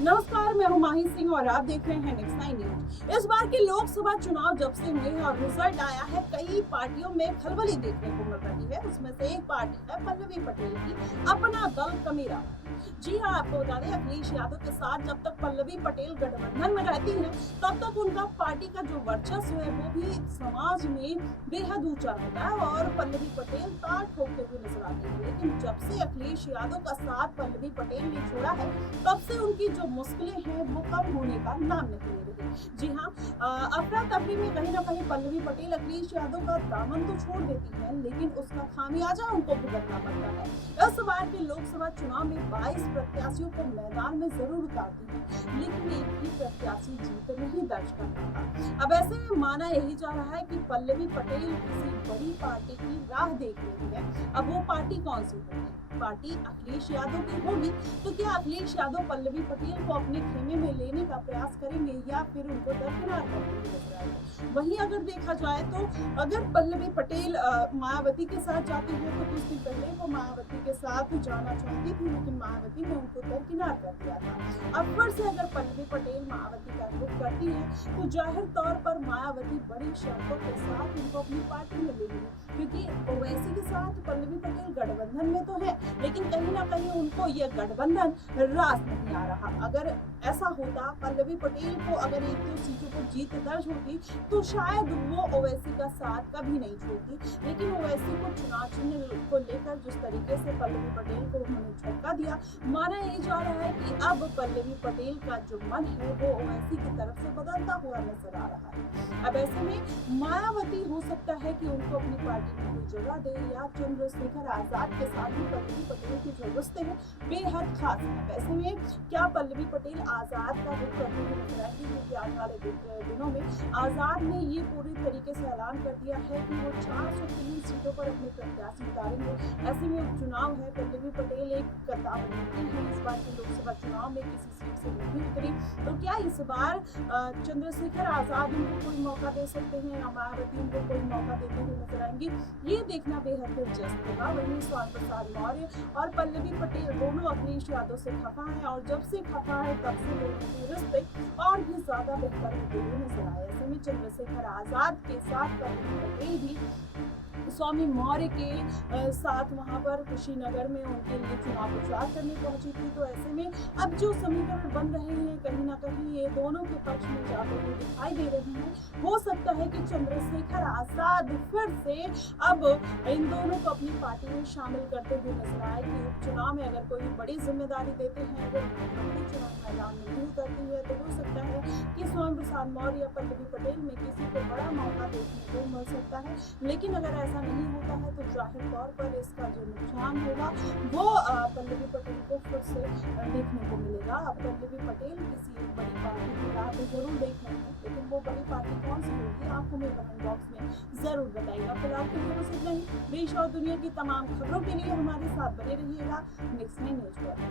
नमस्कार, मैं हूं माही सिंह और आप देख रहे हैं नेक्स्ट 9 न्यूज। इस बार के लोकसभा चुनाव जब से हुए और रिजल्ट आया है, कई पार्टियों में खलबली देखने को मिल रही है। उसमें से एक पार्टी है पल्लवी पटेल की, अपना दल कमेरा। जी हाँ, आपको बता दें, अखिलेश यादव के साथ जब तक पल्लवी पटेल गठबंधन में रहती है, तब तक उनका पार्टी का जो वर्चस्व है वो भी समाज में बेहद ऊंचा रहता है और पल्लवी पटेल ताल ठोकते हुए नजर आती है। लेकिन जब से अखिलेश यादव का साथ पल्लवी पटेल ने छोड़ा है, तब से उनकी जो मुश्किलें हैं वो कम होने का नाम नहीं ले रही। जी हाँ, अफरा तफरी में कहीं ना कहीं पल्लवी पटेल अखिलेश यादव का दामन तो छोड़ देती है, लेकिन उसका खामियाजा उनको भुगतना पड़ता है। इस बार के लोकसभा चुनाव में 22 प्रत्याशियों को मैदान में जरूर उतारती है, लेकिन एक भी प्रत्याशी जीत नहीं दर्ज कर पाता। अब ऐसे में माना यही जा रहा है कि पल्लवी पटेल किसी बड़ी पार्टी की राह देख रही है। अब वो पार्टी कौन सी होगी? पार्टी अखिलेश यादव की होगी, तो क्या अखिलेश यादव पल्लवी पटेल को अपने खेमे में लेने का प्रयास करेंगे या फिर उनको दरकिनार करते हुए नजर आएंगे? वहीं अगर देखा जाए तो अगर पल्लवी पटेल मायावती के साथ जाती है, तो कुछ दिन पहले वो मायावती के साथ जाना चाहती थी, लेकिन मायावती ने उनको दरकिनार कर दिया था। अब फिर से अगर पल्लवी पटेल मायावती का रुख करती है, तो जाहिर तौर पर मायावती बड़ी शर्तों के साथ उनको अपनी पार्टी में लेंगी, क्योंकि ओवैसी के साथ पल्लवी पटेल गठबंधन में तो है, लेकिन कहीं ना कहीं उनको यह गठबंधन रास नहीं आ रहा। अगर ऐसा होता, पल्लवी पटेल को अगर एक दो सीटों पर जीत दर्ज होती, तो शायद वो ओवैसी का साथ कभी नहीं छोड़ती। लेकिन ओवैसी को चुनाव चिन्ह को लेकर जिस तरीके से पल्लवी पटेल को उन्होंने झटका दिया, माना यही जा रहा है कि अब पल्लवी पटेल का जो मन है वो ओवैसी की तरफ से बदलता हुआ नजर आ रहा है। अब ऐसे में मायावती हो सकता है कि उनको अपनी पार्टी में कोई जगह दे, या चंद्रशेखर आजाद के साथ भी पल्लवी पटेल के जो रिश्ते हैं बेहद खास है। ऐसे में क्या पल्लवी पटेल आजाद का रुख करते हुए नजर आएंगी? क्योंकि आने वाले दिनों में आजाद ने ये पूरी तरीके से ऐलान कर दिया है कि वो 403 सीटों पर अपने प्रत्याशी उतारेंगे। ऐसे में उपचुनाव है, पल्लवी पटेल एक कद्दावर नेत्री है, इस बार के लोकसभा चुनाव में किसी सीट से नहीं उतरी, तो क्या इस बार चंद्रशेखर आजाद उनको कोई मौका दे सकते हैं या मायावती उनको कोई मौका देते हुए नजर आएंगी? ये देखना बेहद दिलचस्प होगा। वहीं स्वामी प्रसाद मौर्य और पल्लवी पटेल दोनों अखिलेश यादव से खफा है, और जब से खफा है तब से दोनों के रिश्ते और भी ज्यादा बेहतर होते हुए नजर आए। ऐसे में चंद्रशेखर आजाद के साथ पल्लवी पटेल भी स्वामी मौर्य के साथ वहां पर कुशीनगर में उनके लिए चुनाव प्रचार करने पहुंची थी। तो ऐसे में अब जो समीकरण बन रहे हैं, कहीं ना कहीं ये दोनों के पक्ष में जाते हुए दिखाई दे रहे हैं। हो सकता है कि चंद्रशेखर आजाद फिर से अब इन दोनों को अपनी पार्टी में शामिल करते हुए नजर आए कि उपचुनाव में अगर कोई बड़ी जिम्मेदारी देते हैं, अगर अपनी चुनाव मैदान में नहीं उतरती है, तो हो सकता है कि स्वामी प्रसाद मौर्य या पल्लवी पटेल में किसी को बड़ा मौका देखने को मिल सकता है। लेकिन अगर ऐसा नहीं होता है, तो जाहिर तौर पर इसका जो नुकसान होगा वो पल्लवी पटेल को फिर से देखने को मिलेगा। अब पल्लवी पटेल किसी बड़ी पार्टी की राह तो जरूर देख रहे हैं, लेकिन वो बड़ी पार्टी कौन सी होगी, आप हमें कमेंट बॉक्स में जरूर बताइएगा। फिलहाल के लिए बस इतना ही। देश और दुनिया की तमाम खबरों के लिए हमारे साथ बने रहिएगा नेक्स्ट 9 न्यूज पर।